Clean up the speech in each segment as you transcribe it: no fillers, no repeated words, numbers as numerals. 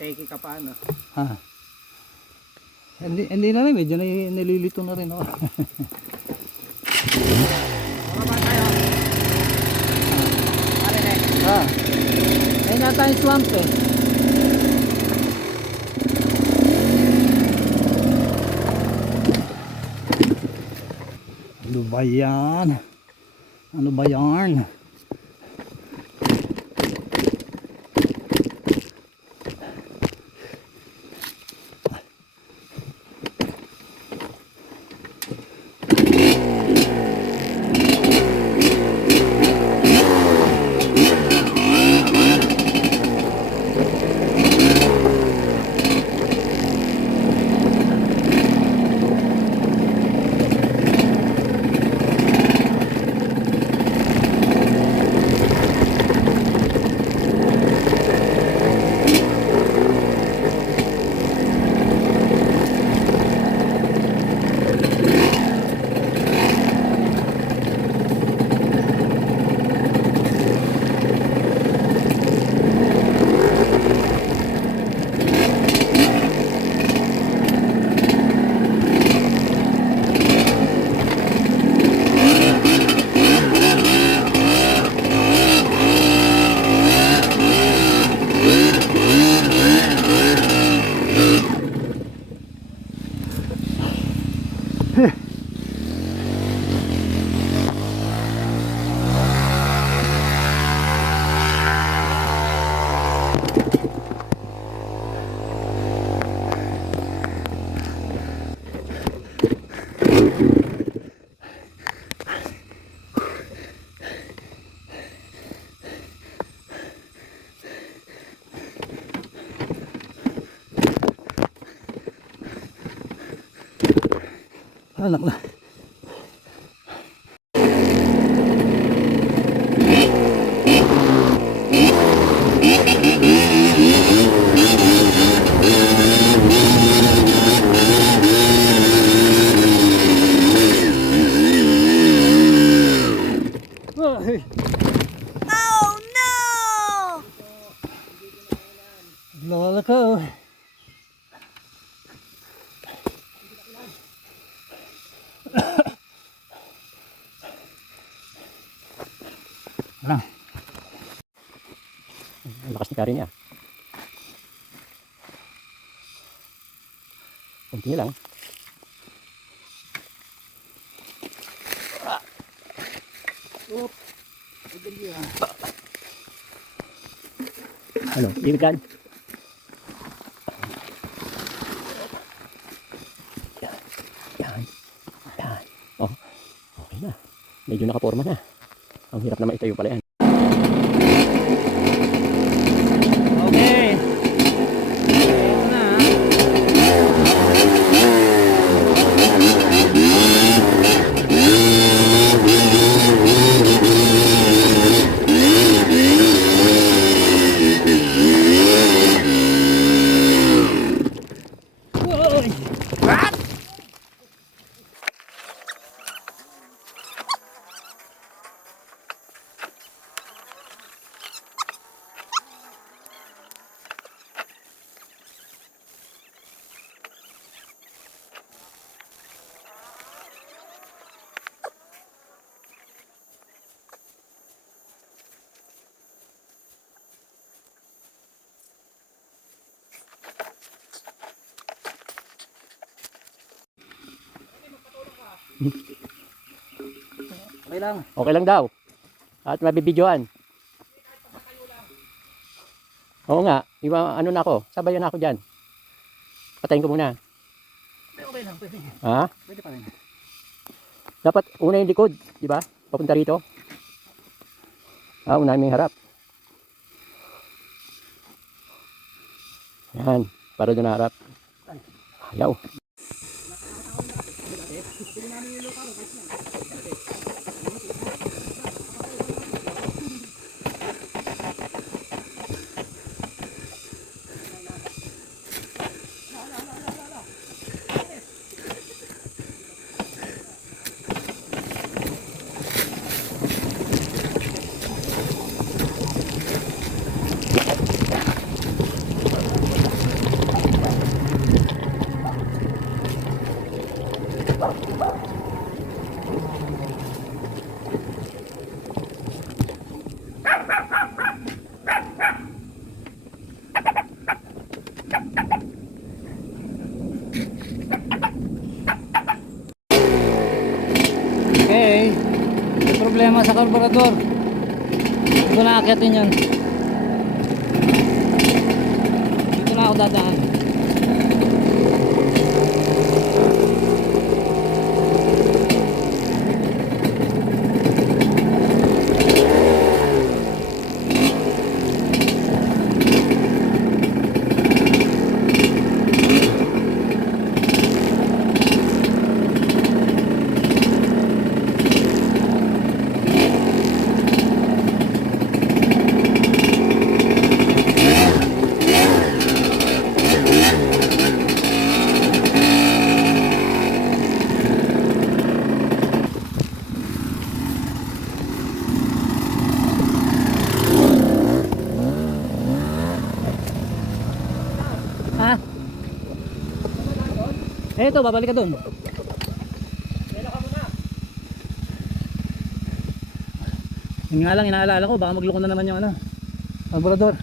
Teki ka pa ano? Ha. Hindi na rin, medyo nililito na rin ako. Baba tayo. Pare na eh. Ha. Ay nata yung swamp eh. Ano ba yan? Ano ba yan? Anak na. Oh no! Lola ko. Lang. Ang lakas ni Kari niya. Kunti lang. Ano? Ibig kan? Yan. Yan. Yan. Oh. Okay na. Medyo nakaporma na. Ang hirap naman itayo pala yan. Okay. Ito na. What? Okay lang. Okay lang daw. At mabibidyoan. Oo nga. Iba, ano na ako. Sabayan na ako dyan. Patayin ko muna. Okay lang, pwede. Ha? Pwede pa rin. Dapat una yung likod. Di ba? Papunta rito. Una yung harap. Yan. Para doon na harap. Ayaw. Okay. May problema sa karburador. Hindi ko nakakyatin yan. Dito na ako dadaan. Ha? Eh, ito, babalik ka doon. Yun nga lang, inaalala ko, baka magloko na naman yung ano, karburador.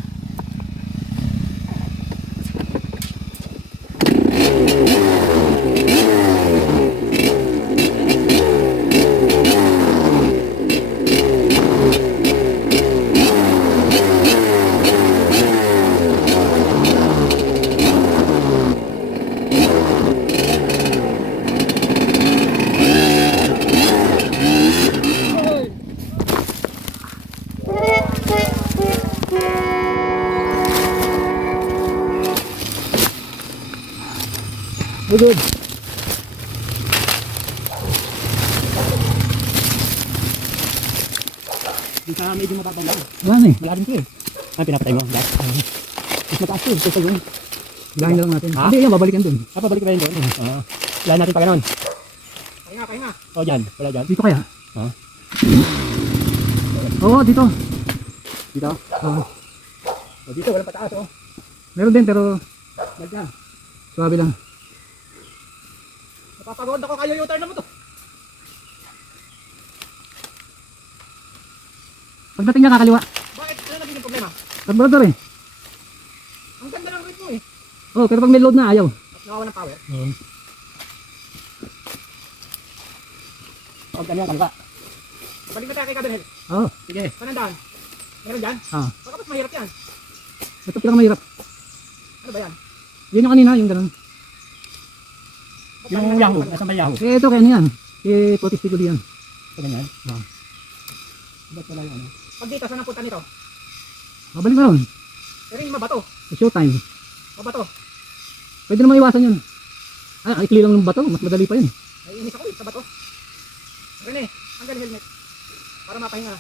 Good. Di ka medyo matatanda. Wala na eh. Malalim to eh. Ah, pinapatay mo. Gas. Mas mataas to. Ito yung... Bilangin na lang natin. Ha? Hindi, yan, babalikan doon. Ah, pabalik ba yun doon? Oo. Lahan natin pa ganon. Pahinga. O, dyan. Wala dyan. Dito kaya? Ha? Oo, dito. Dito? Oo. O, dito. Walang pataas oh. Meron din, pero Dyan. suwabe lang. Napapagod ako kayo yung turn na mo to. Pagdating niya kakaliwa. Bakit? Ano naging problema? Karburador eh. Ang ganda ng rate mo eh. Oo, pero pag may load na, ayaw. At nakawa ng power. Oo. Pag ganyan, kaliwa. Balik na tayo kay Kabel. Oo. Sige. Saan ang daan? Meron dyan? Ah. Baka mas mahirap yan. Ito pinakamahirap. Ano ba yan? Yun yung kanina, yung ganun. Yung Yahoo. Nasaan ba Yahoo? Eh, ito kaya niyan. Eh, potis ko diyan. Ito ganyan. Oo. Ba't wala yung ano? Pag dito, saan ang punta nito? Babalik mo ron. Pero yung mabato. Showtime. Mabato. Pwede naman iwasan yun. Ay, ikli lang ng bato. Mas madali pa yun. Ay, inis ako eh, sa bato. Rene, hanggang helmet. Para mapahinga.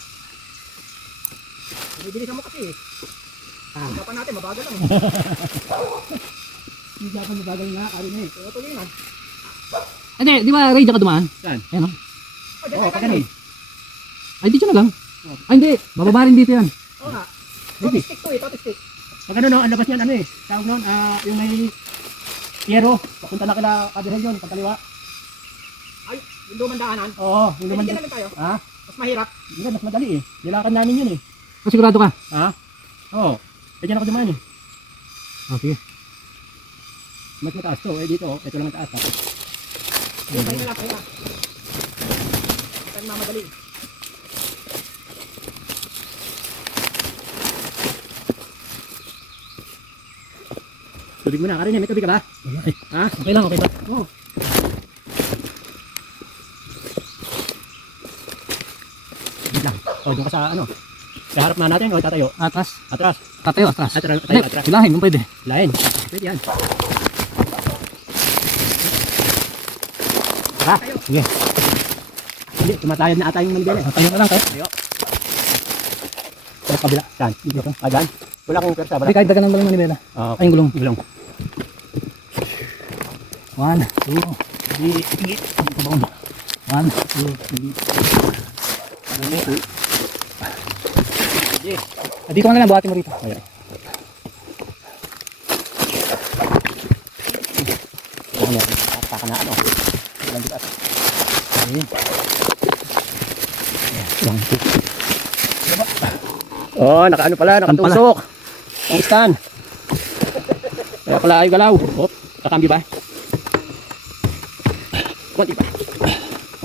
Bibilisan mo kasi eh. Usapan natin, mabagal lang eh. Hindi ako mabagal nga. Kari na eh. Pero tuloy man. Hindi, di ba raid ka dumaan? Saan? Ayan o. Oh, dyan Oo, tayo pag kayo. ganun. Ay, dito na lang. Ay, hindi. Bababa rin dito yan. Oo nga. Totti stick to eh, totti stick. Pag ano no, ang labas niyan ano eh. Tawag noon, yung may Piero. Papunta na kila Kabirel yun, pagkaliwa. Ay, yung lumang daanan. Oo, yung Pwede naman. dyan lang tayo. Ha? Mas mahirap. Hindi, mas madali eh. Nilakan namin yun eh. Sigurado ka? Ha? Oo. Pwede na ako dumaan eh. Okay. Mas mataas to. Eh dito, ito lang ang taas. Tapos. Ay, pahinga lang, pahinga. Hindi tayo mamadali. Tubig mo na. Karin, may tubig ka ba? Okay. Ha? Okay lang, okay ba? Oo. Wait lang. O, doon ka sa ano. Kaharap na natin o tatayo. Atras. Atras. Tatayo, atras. Atras. Hindi, Atras. bilangin kung pwede. Lain. Pwede yan. Ha? Sige. Hindi, tumatayad na ata yung manibela. Tatayo ka lang kayo. Tayo. Sa kabila. Saan? Dito. Dyan. Wala kong persa. Hindi, kahit dagan ng balong manibela. Ay, yung gulong. Gulong. 1, 2, 3, 1, 2, 3. Dito ka na lang, buhatin mo rito. Ayan. Ayan. Saka na ano. Ilang bitas. Okay. Ayan. Oh, nakaano pala, nakatusok. Ang stand. Kaya pala ay galaw. Hop, kakambyo ba? Konti pa.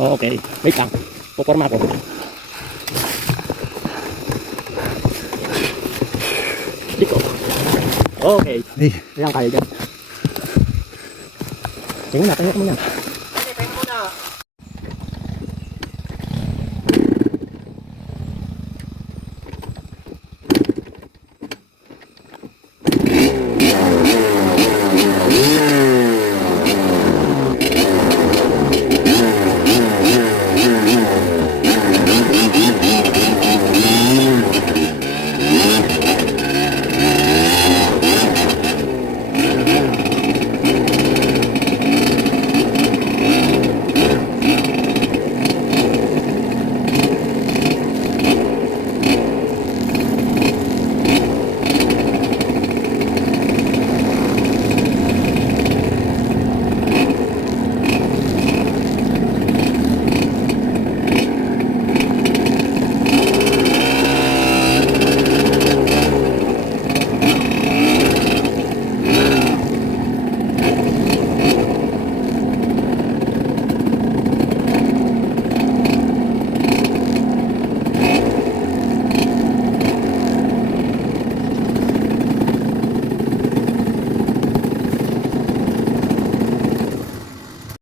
Oh, okay. Wait lang. Puporma ako. Dito. Okay. Ay, Ayan, kaya dyan. Tingnan na, tingnan mo yan.